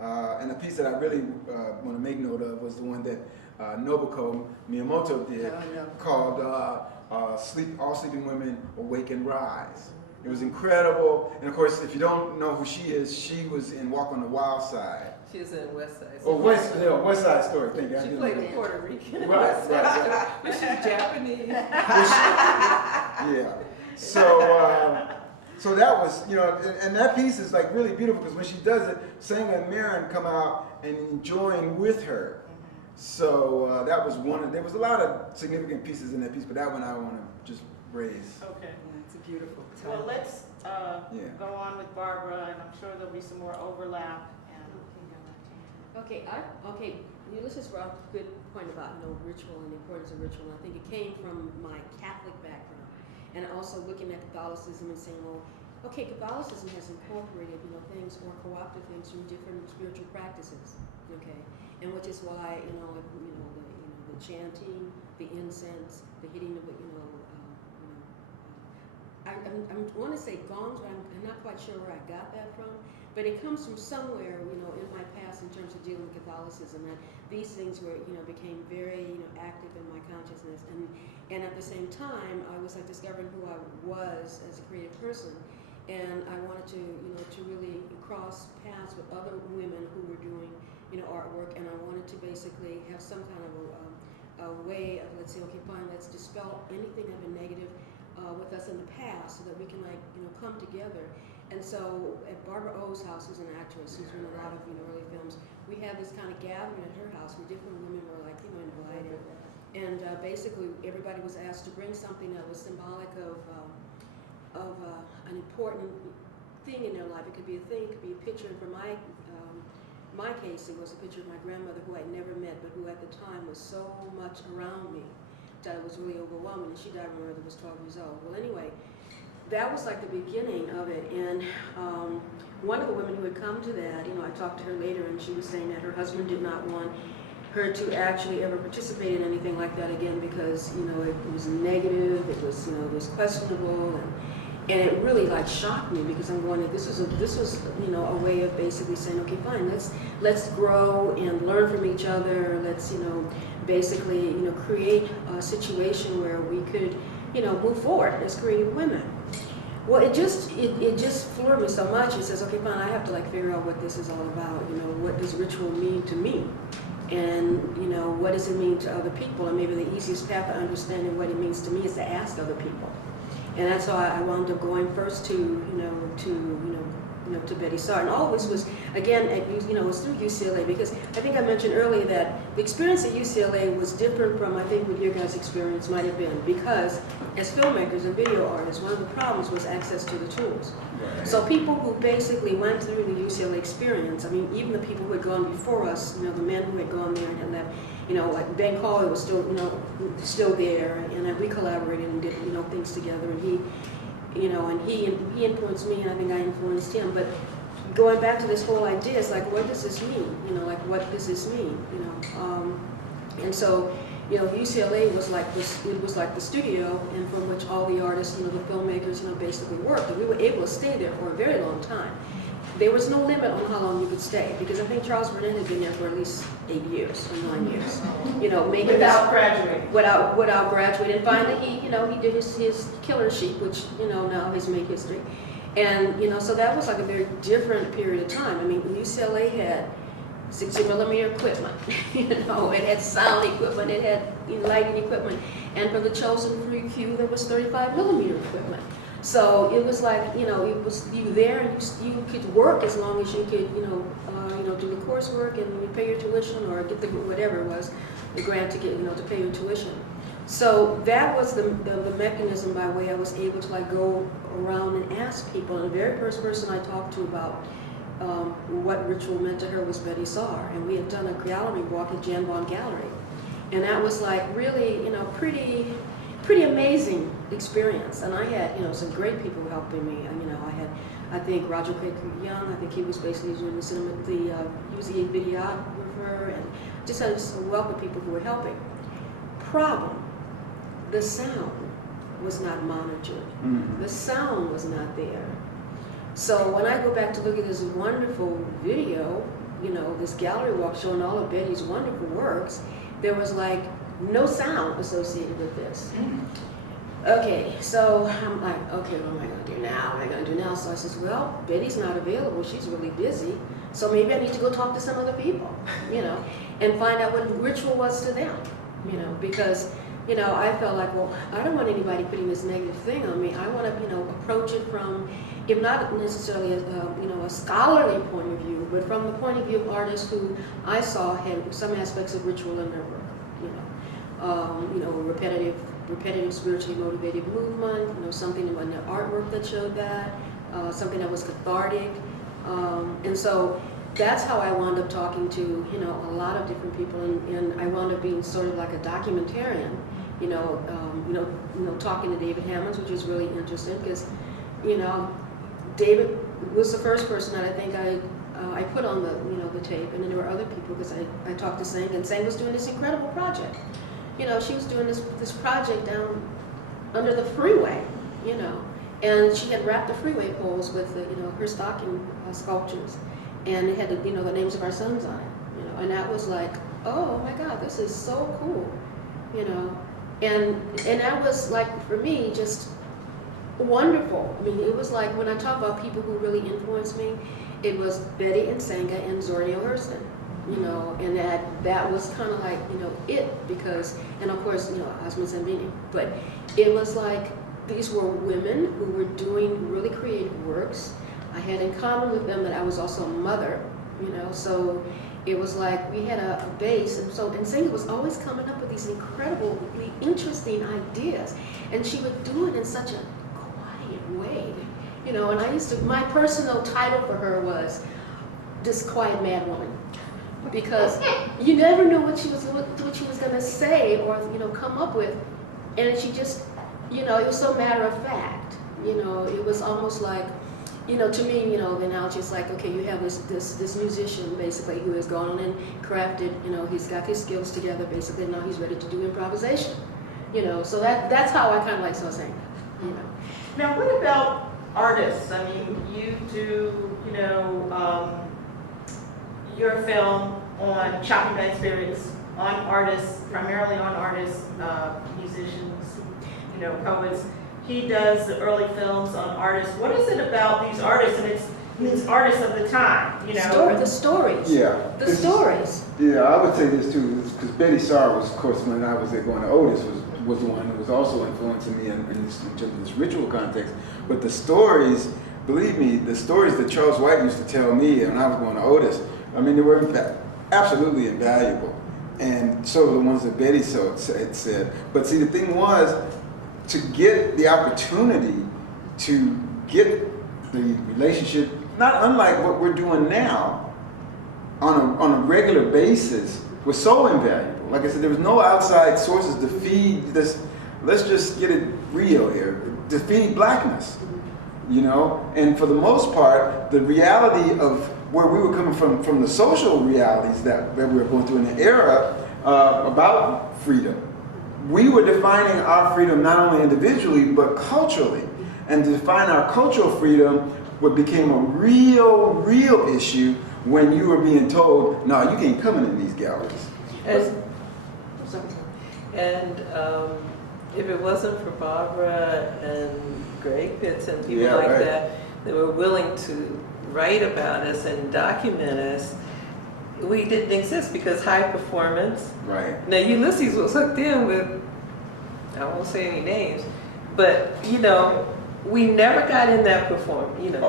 And the piece that I really want to make note of was the one that Nobuko Miyamoto did, called All Sleeping Women Awake and Rise. It was incredible. And of course, if you don't know who she is, she was in Walk on the Wild Side. She's in West Side. Oh, West Side Story, thank you. I She didn't played know a that. Puerto Rican. Right. But she's Japanese. Yeah. So that was, you know, and that piece is like really beautiful, because when she does it, Senga and Maren come out and enjoying with her. So that was there was a lot of significant pieces in that piece, but that one I want to just raise. Okay. It's a beautiful time. Well, let's Yeah. go on with Barbara, and I'm sure there'll be some more overlap. And Okay, Ulysses brought up a good point about, you know, ritual and the importance of ritual. And I think it came from my Catholic background, and also looking at Catholicism and saying, well, okay, Catholicism has incorporated, you know, things or co-opted things from different spiritual practices. Okay, and which is why, you know, the chanting, the incense, the hitting of, I want to say gongs, but I'm not quite sure where I got that from. But it comes from somewhere, you know, in my past in terms of dealing with Catholicism, and these things were, you know, became very, you know, active in my consciousness, and at the same time, I was like discovering who I was as a creative person, and I wanted to, you know, to really cross paths with other women who were doing, you know, artwork, and I wanted to basically have some kind of a way of, let's say, okay, fine, let's dispel anything that had been negative with us in the past, so that we can, like, you know, come together. And so at Barbara O's house, who's an actress, who's in a lot of, you know, early films, we had this kind of gathering at her house where different women were, like, you know, invited. And basically everybody was asked to bring something that was symbolic of an important thing in their life. It could be a thing, it could be a picture. And for my case, it was a picture of my grandmother, who I'd never met, but who at the time was so much around me that it was really overwhelming. And she died when my mother was 12 years old. Well, anyway, that was like the beginning of it. And one of the women who had come to that, you know, I talked to her later, and she was saying that her husband did not want her to actually ever participate in anything like that again, because, you know, it was negative, it was, you know, it was questionable, and it really, like, shocked me, because I'm going, this was you know, a way of basically saying, okay, fine, let's grow and learn from each other. Let's, you know, basically, you know, create a situation where we could, you know, move forward as creative women. Well, it just floored me so much. It says, okay, fine, I have to, like, figure out what this is all about. You know, what does ritual mean to me? and what does it mean to other people? And maybe the easiest path to understanding what it means to me is to ask other people. And that's why I wound up going first to Betty Saar. And all this was, again, it was through UCLA, because I think I mentioned earlier that the experience at UCLA was different from, I think, what your guys' experience might have been, because as filmmakers and video artists, one of the problems was access to the tools. Right. So people who basically went through the UCLA experience, I mean, even the people who had gone before us, the men who had gone there and left, like McCollough was still there, and we collaborated and did, things together, and he influenced me, and I think I influenced him. But going back to this whole idea, it's like, what does this mean? What does this mean? And so, UCLA was like this. It was like the studio, and from which all the artists, the filmmakers, basically worked. And we were able to stay there for a very long time. There was no limit on how long you could stay, because I think Charles Burnett had been there for at least 8 years or 9 years. Making Without graduating. Without graduating. And finally, he did his Killer Sheep, which now has made history. And so that was like a very different period of time. I mean, UCLA had 60mm equipment. It had sound equipment, it had lighting equipment, and for the chosen few, there was 35mm equipment. So it was like, it was you there, and you could work as long as you could, do the coursework and you pay your tuition or get the whatever it was, the grant to get, to pay your tuition. So that was the mechanism by way I was able to go around and ask people. And the very first person I talked to about what ritual meant to her was Betty Saar, and we had done a gallery walk at Jan Bond Gallery, and that was like really, pretty amazing experience. And I had, some great people helping me. I think Roger Craig Young, I think he was basically doing the cinema, he was the videographer, and just had a wealth of people who were helping. Problem, the sound was not monitored. Mm-hmm. The sound was not there. So when I go back to look at this wonderful video, this gallery walk showing all of Betty's wonderful works, there was like no sound associated with this. Okay, so I'm like, okay, what am I going to do now? What am I going to do now? So I says, well, Betty's not available. She's really busy. So maybe I need to go talk to some other people, and find out what ritual was to them, because, I felt like, well, I don't want anybody putting this negative thing on me. I want to, approach it from, if not necessarily a scholarly point of view, but from the point of view of artists who I saw had some aspects of ritual in their work, repetitive spiritually motivated movement, something in their artwork that showed that, something that was cathartic, and so that's how I wound up talking to a lot of different people, and I wound up being sort of like a documentarian, talking to David Hammonds, which was really interesting because David was the first person that I think I put on the tape, and then there were other people because I talked to Senga, and Senga was doing this incredible project. She was doing this project down under the freeway, and she had wrapped the freeway poles with her stocking sculptures, and it had the names of our sons on it, and that was like, oh my God, this is so cool, and that was like for me just wonderful. I mean, it was like when I talk about people who really influenced me, it was Betty and Senga and Zordie Hurston. And that was kind of like, it, because, and of course, Asma Zambini, but it was like, these were women who were doing really creative works. I had in common with them that I was also a mother, so it was like we had a base, and Senga was always coming up with these incredibly interesting ideas, and she would do it in such a quiet way, and my personal title for her was this quiet mad woman. Because you never knew what she was going to say or come up with, and she just it was so matter of fact. It was almost like to me the analogy is like, okay, you have this musician basically who has gone on and crafted, he's got his skills together basically, and now he's ready to do improvisation. So that's how I kind of like saw saying that. Now, what about artists? I mean, you do your film on chopping bad spirits, on artists, primarily on artists, musicians, poets. He does the early films on artists. What is it about these artists? And means artists of the time, you know. The stories. Yeah. The stories. Yeah, I would say this too, because Betty Saar was, of course, when I was there going to Otis, was the one who was also influencing me in terms of this ritual context. But the stories, believe me, the stories that Charles White used to tell me when I was going to Otis, I mean, they were absolutely invaluable. And so were the ones that Betty had said. But see, the thing was, to get the opportunity to get the relationship, not unlike what we're doing now, on a regular basis, was so invaluable. Like I said, there was no outside sources to feed this. Let's just get it real here. To feed blackness, you know. And for the most part, the reality of where we were coming from the social realities that we were going through in the era about freedom, we were defining our freedom not only individually but culturally. And to define our cultural freedom, what became a real issue when you were being told, no, you can't come in these galleries. And if it wasn't for Barbara and Greg Pitts and people like that were willing to write about us and document us, we didn't exist, because high performance. Right. Now Ulysses was hooked in with, I won't say any names, but you know, we never got in that performance, you know.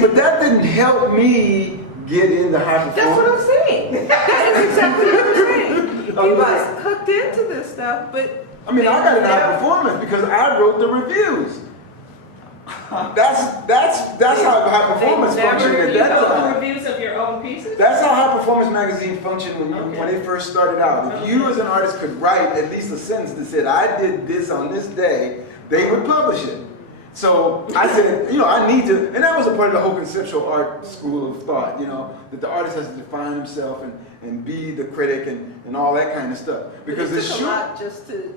But that didn't help me get into high performance. That's what I'm saying. That's exactly what I'm saying. He was hooked into this stuff, but I mean, I got into high performance because I wrote the reviews. That's how high performance functioned at that time. Reviews of your own pieces? That's how High Performance magazine functioned when it first started out. If you as an artist could write at least a sentence that said, I did this on this day, they would publish it. So I said, you know, I need to, and that was a part of the whole conceptual art school of thought, you know, that the artist has to define himself and be the critic and all that kind of stuff. Because it took a lot just to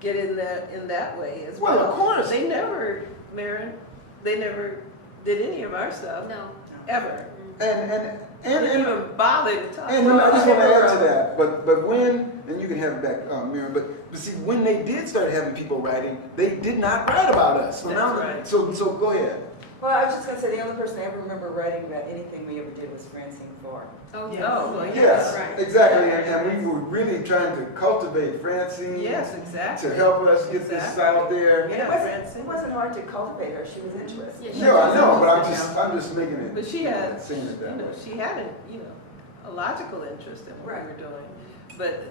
get in that way as well. Well, of course. They never, Maren, they never did any of our stuff. No. Ever. And didn't even bother to talk and I just want to add to that, but when, and you can have it back, Maren, but see, when they did start having people writing, they did not write about us. So That's now, right. so go ahead. Well, I was just going to say, the only person I ever remember writing about anything we ever did was Francine Farr. Oh, Yes. Oh, well, Yes, right. exactly, and we were really trying to cultivate Francine Yes, exactly. to help us get this Exactly. out there. Yeah, It wasn't hard to cultivate her. She was interested. Yeah, she No, I know, but I'm just making it. But she had, saying it that way. she had a logical interest in what Right. we were doing. But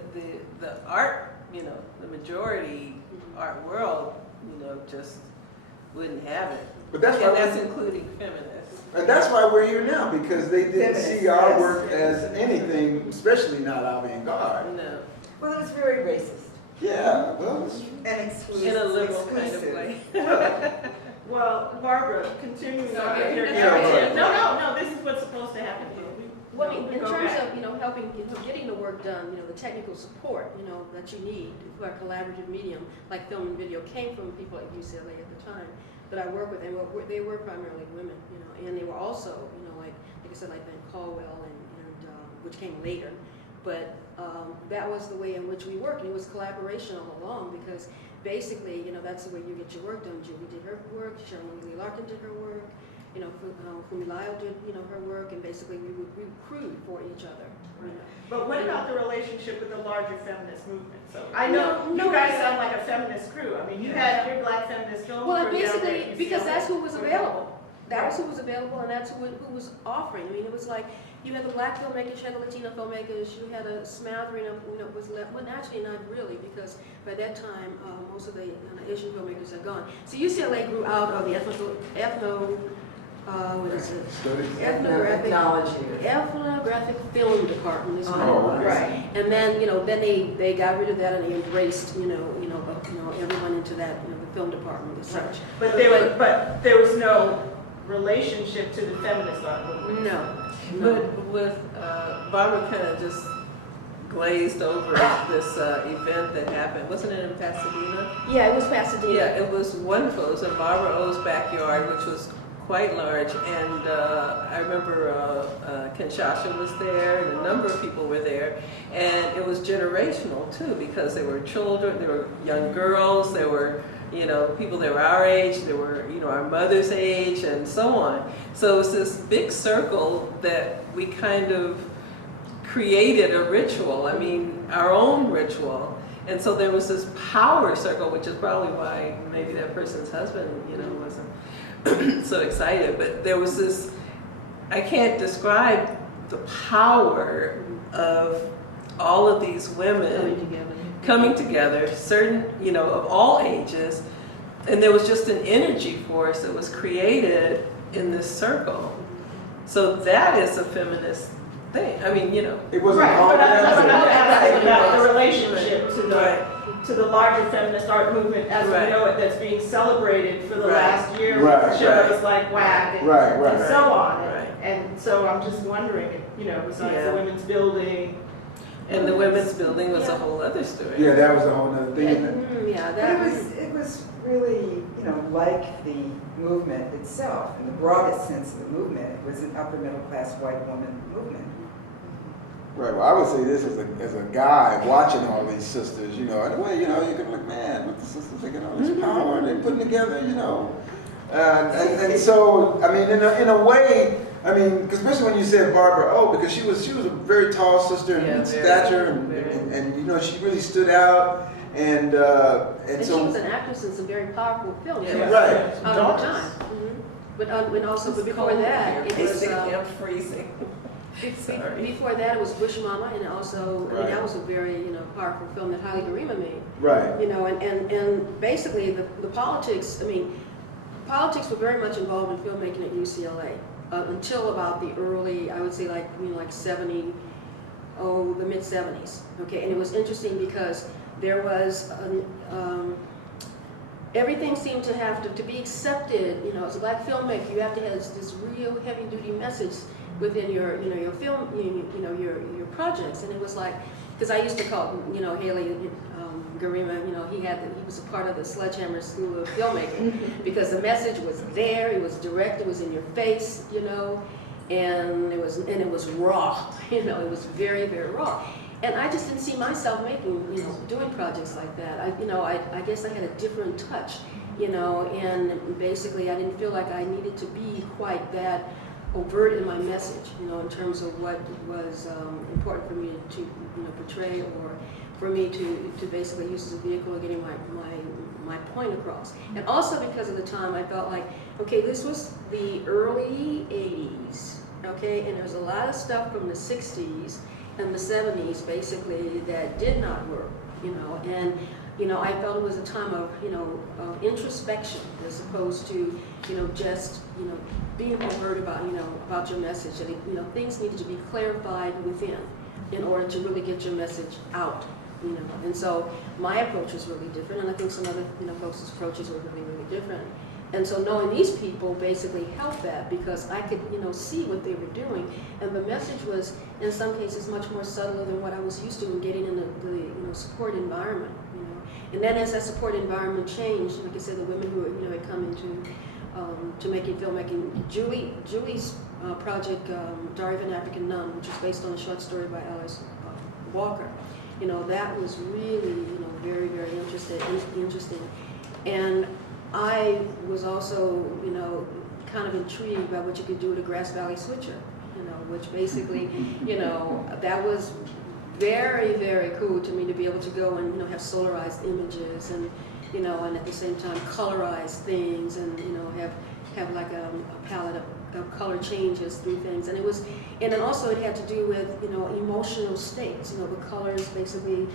the art, the majority art world, just wouldn't have it. But that's And why that's including feminists. and that's why we're here now, because they didn't Feminist, see our yes. work as anything, especially not avant-garde. No, Well, it was very racist Yeah, well, and exclusive. in a liberal kind of way. Well, Barbara, continuing on Sorry. your Yeah, narrative. right. No, this is what's supposed to happen here. Well, in Go terms back. of, helping, getting the work done, the technical support, that you need for a collaborative medium like film and video came from people at UCLA at the time that I work with, and they were primarily women, and they were also, like I said, like Ben Caldwell and which came later, but that was the way in which we worked, and it was collaboration all along, because basically, that's the way you get your work done. Judy did her work, Sharon Lee Larkin did her work, Fumilayo did, her work, and basically we would recruit for each other. But what about the relationship with the larger feminist movement? So I know No, you guys sound like a feminist crew. I mean, you had your Black feminist film Well, crew down there basically, at because UCLA. that's who was available. That was who was available, and that's who was offering. I mean, it was like you had the Black filmmakers, you had the Latino filmmakers, you had a smattering of, was left. Well, actually, not really, because by that time, most of the Asian filmmakers had gone. So UCLA grew out of the ethnographic film department is what it was. Right. And then, then they got rid of that and they embraced, everyone into that, the film department as such. But there was no relationship to the feminist art movement. No. But with Barbara kind of just glazed over this event that happened. Wasn't it in Pasadena? Yeah, it was Pasadena. Yeah, it was wonderful. It was in Barbara O's backyard, which was quite large, and I remember Kinshasa was there, and a number of people were there, and it was generational too, because there were children, there were young girls, there were you know, people that were our age, there were, you know, our mother's age, and so on. So it's this big circle that we kind of created a ritual, I mean, our own ritual. And so there was this power circle, which is probably why maybe that person's husband, you know, wasn't so excited. But there was this, I can't describe the power of all of these women coming together, certain, you know, of all ages. And there was just an energy force that was created in this circle. So that is a feminist thing. I mean, you know. It wasn't Right, all but I'm asking about the Right. relationship to the larger feminist art movement as we Right. know it, that's being celebrated for the Right. last year Right, with shows like WAG and, Right, right. and so on. Right. And so I'm just wondering, you know, besides Yeah. the women's building, And the women's building was a whole other story. Yeah, that was a whole nother thing. Yeah, But that it was really, you know, like the movement itself, in the broadest sense of the movement. It was an upper middle class white woman movement. Right. Well, I would say this as a guy watching all these sisters, you know, in a way, you know, you can be like, man, what the sisters, they get all this power they're putting together, you know. And so, I mean, in a way, I mean, 'cause especially when you said Barbara because she was a very tall sister in Yeah, stature, and you know, she really stood out, and and so she was an actress in some very powerful films. Yeah. Right. At the time. But and also before that, it was Basically, I'm freezing. Sorry. before that it was Bush Mama, and also I mean, Right. that was a very, you know, powerful film that Haile Gerima made. right, You know, and basically the politics, I mean, politics were very much involved in filmmaking at UCLA until about the early, I would say like, you know, like the mid 70s. Okay, and it was interesting because there was, everything seemed to have to be accepted, you know, as a black filmmaker, you have to have this real heavy duty message within your, you know, your film, you know, your projects. And it was like, because I used to call, you know, Haile Gerima, you know, he was a part of the Sledgehammer School of Filmmaking because the message was there, it was direct, it was in your face, you know, and it was raw, you know, it was very, very raw. And I just didn't see myself making, you know, doing projects like that. I guess I had a different touch, you know, and basically I didn't feel like I needed to be quite that overt in my message, you know, in terms of what was important for me to, you know, portray, or for me to basically use as a vehicle of getting my point across. And also because of the time, I felt like, okay, this was the early 80s, okay, and there's a lot of stuff from the 60s and the 70s basically that did not work, you know, and you know, I felt it was a time of, you know, of introspection as opposed to, you know, just, you know, being overt about, you know, about your message. And, you know, things needed to be clarified within in order to really get your message out, you know. And so my approach was really different, and I think some other, you know, folks' approaches were really, really different. And so knowing these people basically helped that because I could, you know, see what they were doing. And the message was, in some cases, much more subtle than what I was used to in getting in the you know, support environment, you know. And then as that support environment changed, like I said, the women who, you know, had come into to making filmmaking. Julie's project, Diary of an African Nun, which was based on a short story by Alice Walker, you know, that was really, you know, very, very interesting. And I was also, you know, kind of intrigued by what you could do with a Grass Valley Switcher, you know, which basically, you know, that was very, very cool to me to be able to go and, you know, have solarized images and, you know, and at the same time colorize things and, you know, have like a palette of color changes through things. And it was, and then also it had to do with, you know, emotional states, you know, the colors basically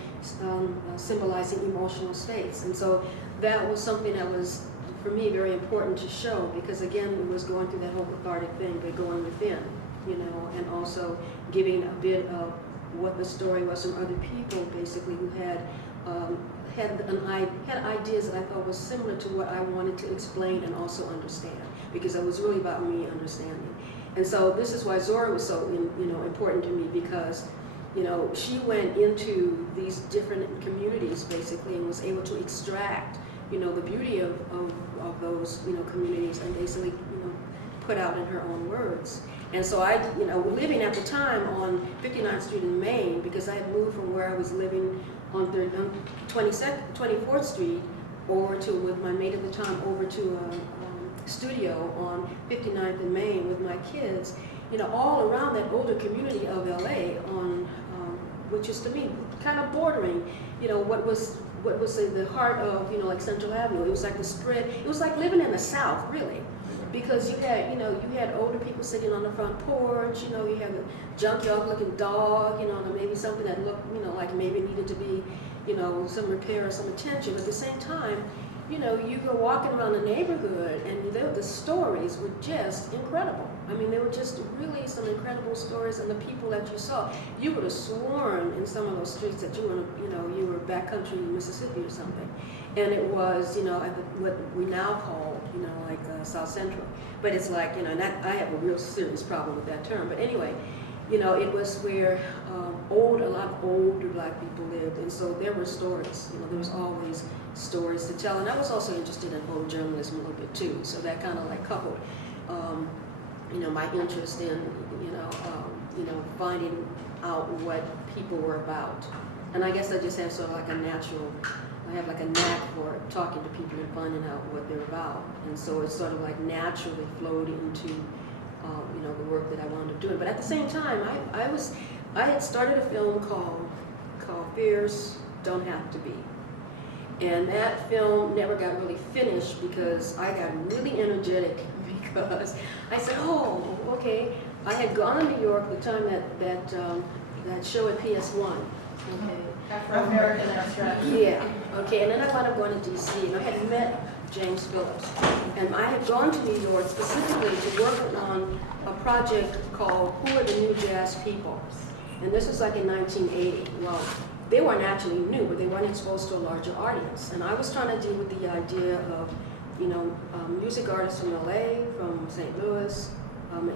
symbolizing emotional states. And so that was something that was, for me, very important to show because, again, it was going through that whole cathartic thing, but going within, you know, and also giving a bit of what the story was from other people, basically, who had had ideas that I thought was similar to what I wanted to explain and also understand, because it was really about me understanding. And so this is why Zora was so important to me, because you know, she went into these different communities basically and was able to extract, you know, the beauty of those, you know, communities and basically, you know, put out in her own words. And so I, you know, living at the time on 59th Street in Maine, because I had moved from where I was living on 24th Street over to, with my mate at the time, over to a studio on 59th and Main with my kids, you know, all around that older community of LA on, which is to me kind of bordering, you know, what was the heart of, you know, like Central Avenue. It was like the spread, it was like living in the South, really. Because you had, you know, you had older people sitting on the front porch, you know, you had a junkyard looking dog, you know, and maybe something that looked, you know, like maybe needed to be, you know, some repair or some attention. But at the same time, you know, you go walking around the neighborhood and the stories were just incredible. I mean, there were just really some incredible stories, and the people that you saw, you would have sworn in some of those streets that you were backcountry in Mississippi or something. And it was, you know, what we now call, you know, like South Central. But it's like, you know, and I have a real serious problem with that term. But anyway, you know, it was where a lot of older black people lived. And so there were stories, you know, there was always stories to tell. And I was also interested in photojournalism a little bit too. So that kind of like coupled, you know, my interest in, you know, finding out what people were about. And I guess I just have sort of like I have like a knack for talking to people and finding out what they're about. And so it sort of like naturally flowed into, you know, the work that I wound up doing. But at the same time, I had started a film called Fears Don't Have to Be. And that film never got really finished because I got really energetic because I said, oh, okay. I had gone to New York the time that show at PS1. Okay. Afro-American abstract. Yeah, okay, and then I wound up going to DC, and I had met James Phillips. And I had gone to New York specifically to work on a project called Who Are the New Jazz People? And this was like in 1980. Well, they weren't actually new, but they weren't exposed to a larger audience. And I was trying to deal with the idea of, you know, music artists from LA, from St. Louis,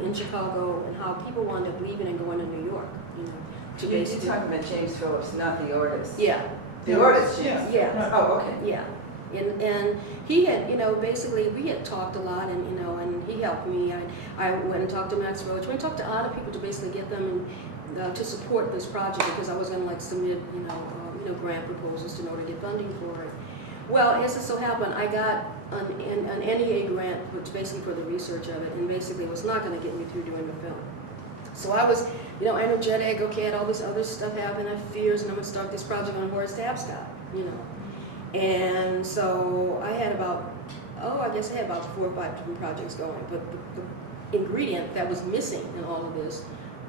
in Chicago, and how people wound up leaving and going to New York, you know. You're talking about James Phillips, not the artist. Yeah. The artist, Yeah. Yeah. Oh, okay. Yeah. And he had, you know, basically we had talked a lot, and, you know, and he helped me. I went and talked to Max Roach. We talked to a lot of people to basically get them to support this project, because I was going to like submit, you know, grant proposals in order to get funding for it. Well, as it so happened, I got an NEA grant, which basically for the research of it, and basically was not going to get me through doing the film. So I was, you know, energetic. Okay, I had all this other stuff happen, I had fears, and I'm going to start this project on Horace Tapscott, you know. And so I had about 4 or 5 different projects going, but the ingredient that was missing in all of this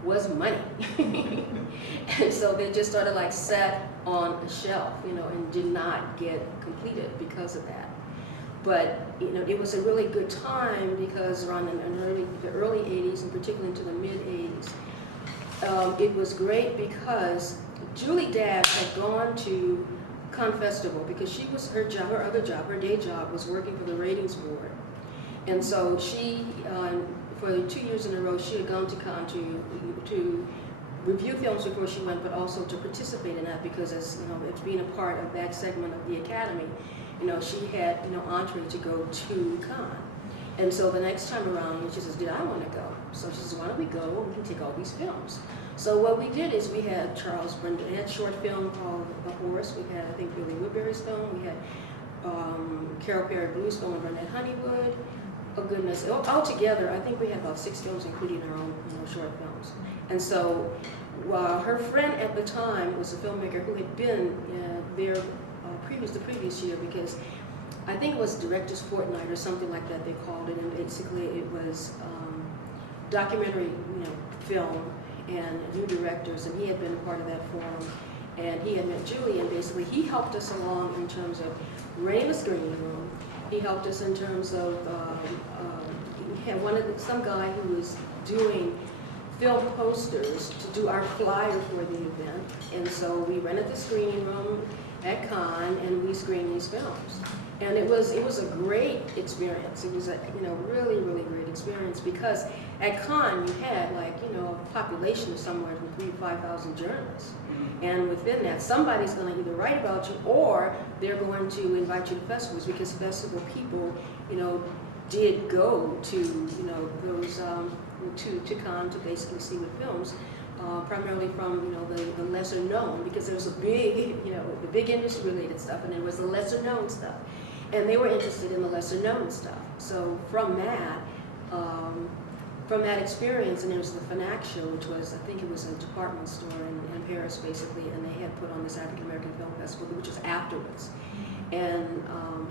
was money. And so they just sort of like sat on a shelf, you know, and did not get completed because of that. But, you know, it was a really good time because around the early 80s, and particularly into the mid-80s, it was great because Julie Dash had gone to Cannes Festival because she was, her day job was working for the ratings board. And so she, for 2 years in a row, she had gone to Cannes to review films before she went, but also to participate in that because, as you know, it's being a part of that segment of the Academy, you know, she had, you know, entree to go to Cannes. And so the next time around, she says, did I want to go? So she says, why don't we go and we can take all these films. So what we did is we had Charles Brenda, we had a short film called The Horse. We had, I think, Billy Woodbury's film. We had Carol Perry Blues film with Burnett Honeywood. Oh goodness, altogether, I think we had about 6 films, including our own, you know, short films. And so her friend at the time was a filmmaker who had been there the previous year, because I think it was Director's Fortnight or something like that they called it, and basically it was documentary, you know, film and new directors, and he had been a part of that forum, and he had met Julie, and basically he helped us along in terms of renting a screening room. He helped us in terms of we had some guy who was doing film posters to do our flyer for the event, and so we rented the screening room at Cannes and we screened these films. And it was a great experience. It was a, you know, really, really great experience because at Cannes you had, like, you know, a population of somewhere from 3,000 to 5,000 journalists. And within that, somebody's going to either write about you or they're going to invite you to festivals, because festival people, you know, did go to, you know, those to Cannes to basically see the films, primarily from, you know, the lesser known, because there was a big, you know, the big industry related stuff, and there was the lesser known stuff. and they were interested in the lesser known stuff. So from that experience, and there was the Fnac show, which was, I think it was a department store in Paris basically, and they had put on this African American Film Festival, which was afterwards. And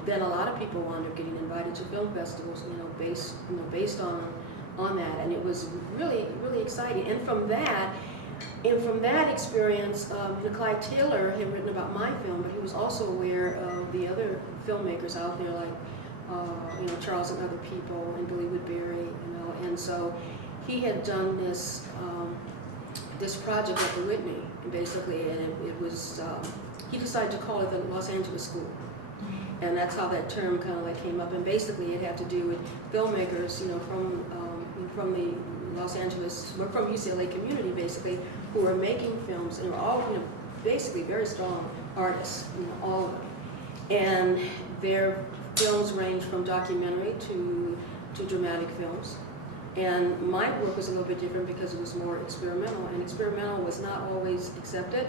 then a lot of people wound up getting invited to film festivals, based on that, and it was really, really exciting. And from that experience, Clyde Taylor had written about my film, but he was also aware of the other filmmakers out there, like Charles and Other People, and Billy Woodbury, and so he had done this project at the Whitney, basically, and it was he decided to call it the Los Angeles School. And that's how that term kind of came up. And basically, it had to do with filmmakers, from the Los Angeles, or from UCLA community, basically, who were making films, and were all, basically very strong artists, all of them. And their films range from documentary to dramatic films. And my work was a little bit different because it was more experimental, and experimental was not always accepted.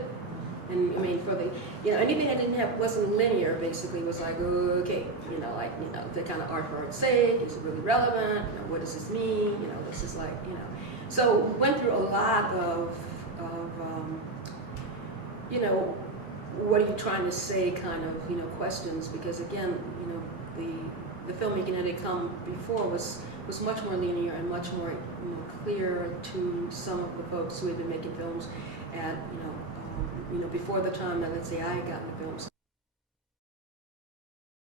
And I mean, for the, anything that wasn't linear, basically was like, okay, the kind of art for art's sake, is it really relevant? What does this mean? This is like, So went through a lot of what are you trying to say kind of, questions, because again, the filmmaking that had come before was much more linear and much more, clear to some of the folks who had been making films at, before the time that, let's say, I had gotten the films.